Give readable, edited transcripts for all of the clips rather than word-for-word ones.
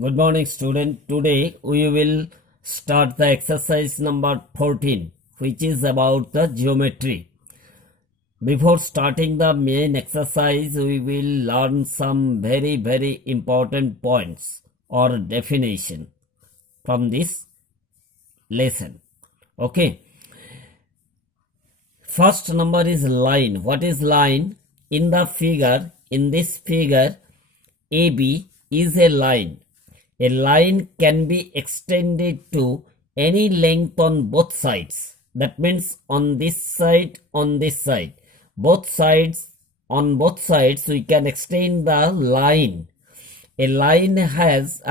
Good morning, student. Today we will start the exercise number 14, which is about the geometry. Before starting the main exercise, we will learn some very important points or definition from this lesson. Okay. First number is line. What is line? In this figure, AB is a line. A line can be extended to any length on both sides. That means on this side, both sides, on both sides we can extend the line. A line has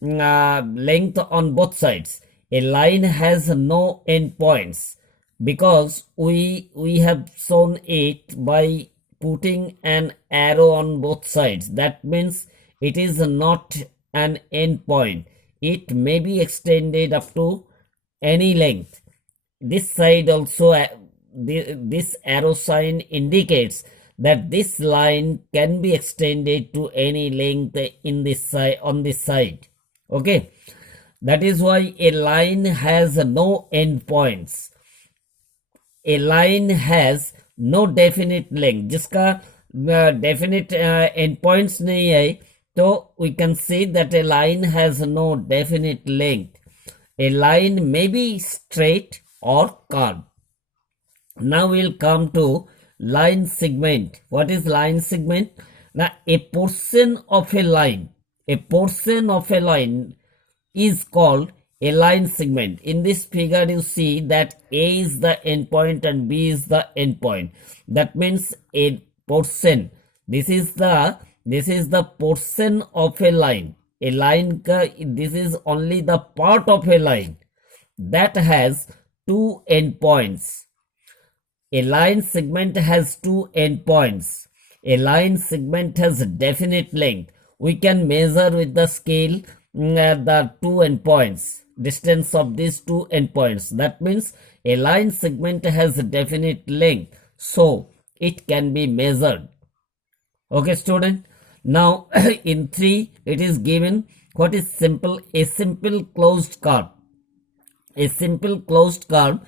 length on both sides. A line has no endpoints because we have shown it by putting an arrow on both sides. That means it is not an endpoint. It may be extended up to any length. This side also, this arrow sign indicates that this line can be extended to any length in this side, on this side. Okay, that is why a line has no endpoints. A line has no definite length. जिसका definite endpoints नहीं है, so we can say that a line has no definite length. A line may be straight or curved. Now we'll come to line segment. What is line segment? Now a portion of a line is called a line segment. In this figure you see that A is the endpoint and B is the endpoint. That means a portion. This is the portion of a line. A line this is only the part of a line that has two endpoints. A line segment has two endpoints. A line segment has definite length. We can measure with the scale the two endpoints, distance of these two endpoints. That means a line segment has a definite length, so it can be measured. Okay, student. Now in 3 it is given what is simple. A simple closed curve. A simple closed curve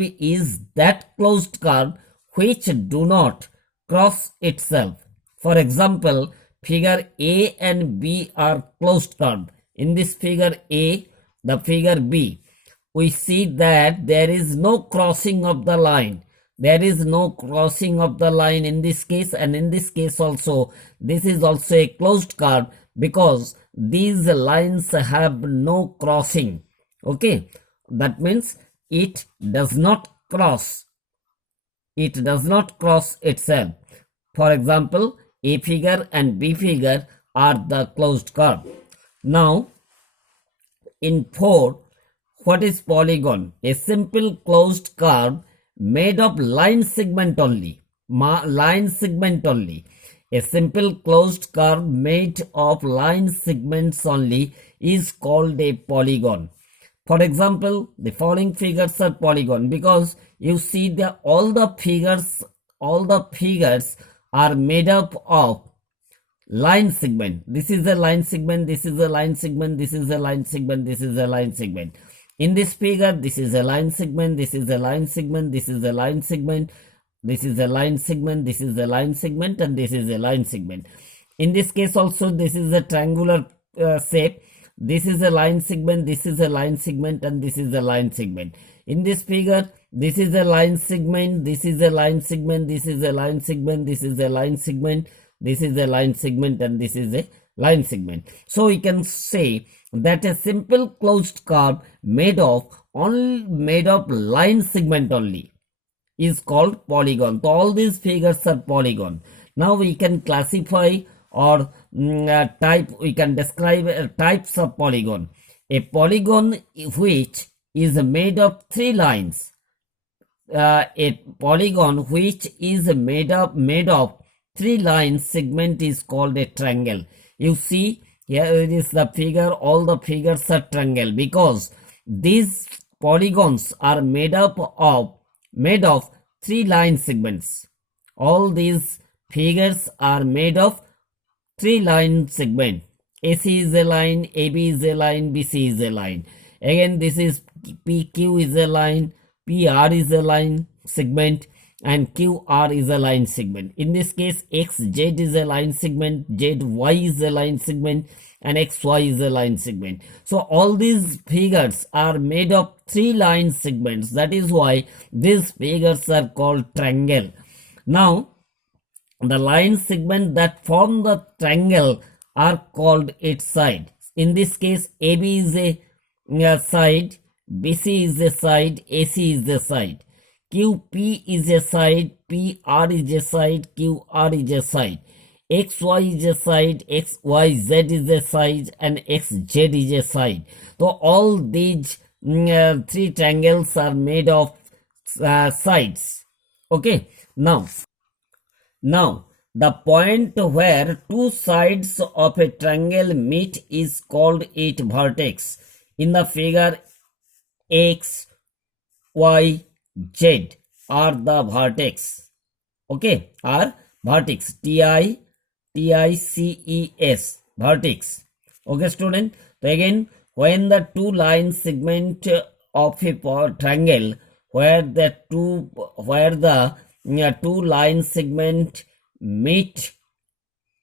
is that closed curve which do not cross itself. For example, figure A and B are closed curve. In this figure A, the figure B, we see that there is no crossing of the line. There is no crossing of the line in this case, and in this case also, this is also a closed curve because these lines have no crossing. Okay, that means it does not cross. It does not cross itself. For example, A figure and B figure are the closed curve. Now, in 4, what is polygon? A simple closed curve made of line segment only. Line segment only. A simple closed curve made of line segments only is called a polygon. For example, the following figures are polygon because you see that all the figures are made up of line segment. This is a line segment, this is a line segment, this is a line segment, this is a line segment. In this figure, this is a line segment, this is a line segment, this is a line segment, this is a line segment, this is a line segment, and this is a line segment. In this case also, this is a triangular shape. This is a line segment, this is a line segment, and this is a line segment. In this figure, this is a line segment, this is a line segment, this is a line segment, this is a line segment, this is a line segment, and this is a line segment. So we can say that a simple closed curve made of line segment only is called polygon. So all these figures are polygon. Now we can classify or we can describe types of polygon. A polygon which is made of 3 lines. A polygon which is made of 3 lines segment is called a triangle. You see, here it is the figure. All the figures are triangle because these polygons are made of 3 line segments. All these figures are made of three line segment. AC is a line, AB is a line, BC is a line. Again, this is PQ is a line, PR is a line segment, and QR is a line segment. In this case, XZ is a line segment, ZY is a line segment, and XY is a line segment. So all these figures are made of three line segments. That is why these figures are called triangle. Now, the line segment that form the triangle are called its side. In this case, AB is a side, BC is a side, AC is a side. QP is a side, PR is a side, QR is a side. XY is a side, XYZ is a side, and XZ is a side. So all these three triangles are made of sides. Okay. Now, the point where two sides of a triangle meet is called its vertex. In the figure, X, Y, Z are the vertex. Okay, are vertex. T-I-C-E-S, vertex. Okay, student. So again, when the two line segment of a triangle, where the two line segment meet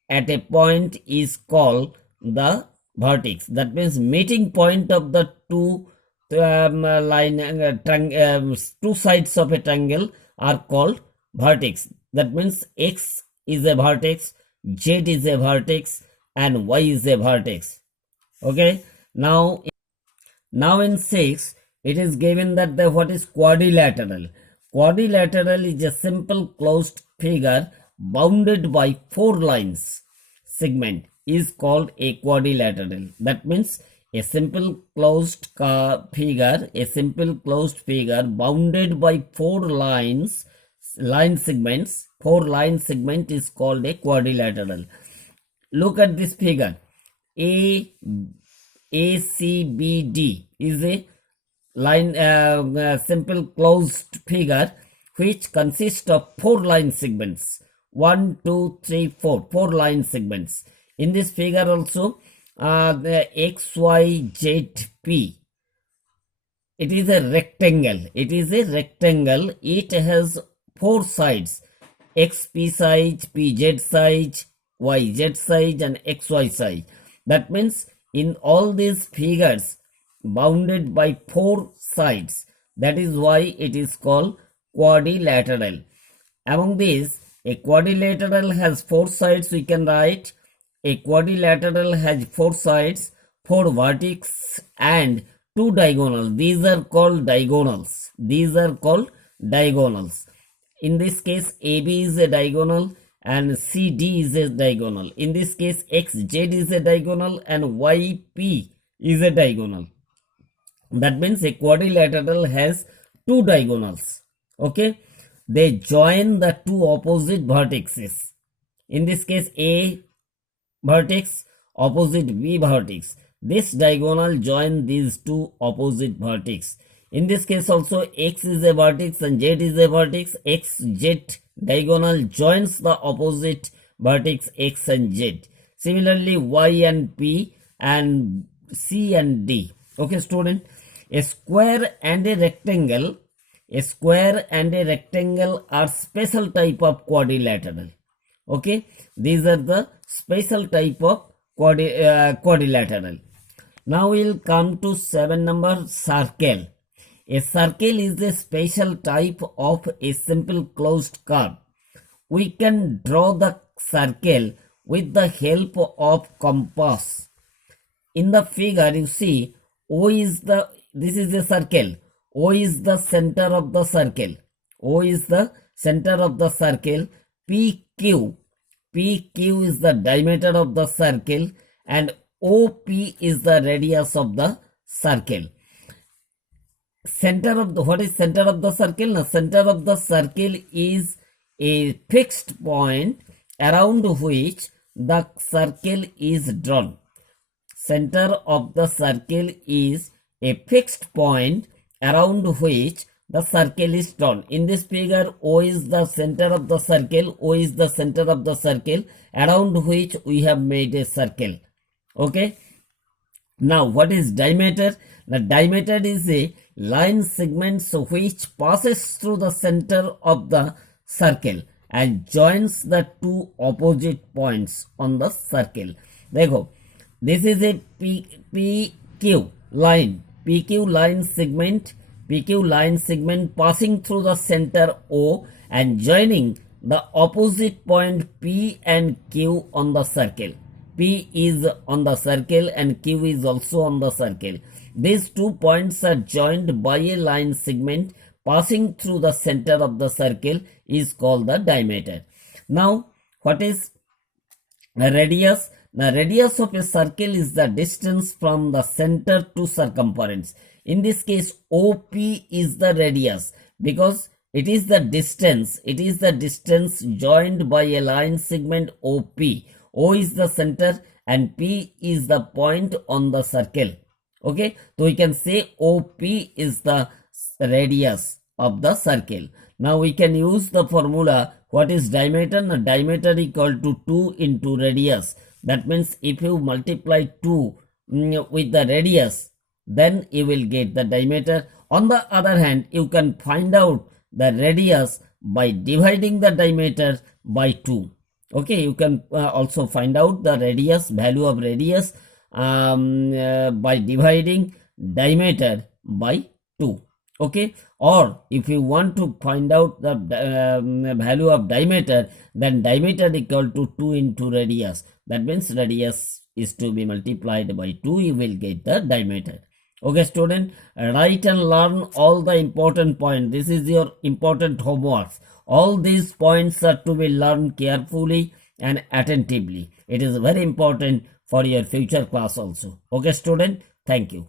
at a point is called the vertex. That means meeting point of the two two sides of a triangle are called vertex. That means X is a vertex, Z is a vertex, and Y is a vertex. Okay. Now in 6, it is given that what is quadrilateral. Quadrilateral is a simple closed figure bounded by four lines. Segment is called a quadrilateral. That means a simple closed figure bounded by four line segments. Four line segment is called a quadrilateral. Look at this figure. ACBD is a line simple closed figure which consists of four line segments. 1, 2, 3, 4. Four line segments. In this figure also, the XYZP, it is a rectangle. It has four sides: XP side, PZ side, YZ side, and XY side. That means in all these figures bounded by four sides. That is why it is called quadrilateral. Among these, a quadrilateral has four sides. We can write a quadrilateral has four sides, four vertices, and two diagonals. These are called diagonals. In this case, AB is a diagonal and CD is a diagonal. In this case, XZ is a diagonal and YP is a diagonal. That means a quadrilateral has two diagonals. Okay. They join the two opposite vertices. In this case, A vertex opposite B vertex. This diagonal join these two opposite vertices. In this case also, X is a vertex and Z is a vertex. XZ diagonal joins the opposite vertex X and Z. Similarly, Y and P and C and D. Okay, student. A square and a rectangle are special type of quadrilateral. Okay, these are the special type of quadrilateral. Now we'll come to 7 number, circle. A circle is a special type of a simple closed curve. We can draw the circle with the help of compass. In the figure, you see, this is a circle. O is the center of the circle. PQ is the diameter of the circle, and OP is the radius of the circle. What is center of the circle? The center of the circle is a fixed point around which the circle is drawn. Center of the circle is a fixed point around which the circle is drawn. In this figure, O is the center of the circle. O is the center of the circle around which we have made a circle. Okay. Now, what is diameter? The diameter is a line segment which passes through the center of the circle and joins the two opposite points on the circle. देखो, this is a PQ line. PQ line segment passing through the center O and joining the opposite point P and Q on the circle. P is on the circle and Q is also on the circle. These 2 points are joined by a line segment passing through the center of the circle is called the diameter. Now, what is the radius? The radius of a circle is the distance from the center to circumference. In this case, OP is the radius because it is the distance joined by a line segment OP. O is the center and P is the point on the circle. Okay, so we can say OP is the radius of the circle. Now we can use the formula. What is diameter? The diameter equal to 2 into radius. That means if you multiply 2 with the radius, then you will get the diameter. On the other hand, you can find out the radius by dividing the diameter by 2. Okay, you can also find out the radius, value of radius by dividing diameter by 2. Okay, or if you want to find out the value of diameter, then diameter equal to 2 into radius. That means radius is to be multiplied by 2, you will get the diameter. Okay, student, write and learn all the important points. This is your important homework. All these points are to be learned carefully and attentively. It is very important for your future class also. Okay, student, thank you.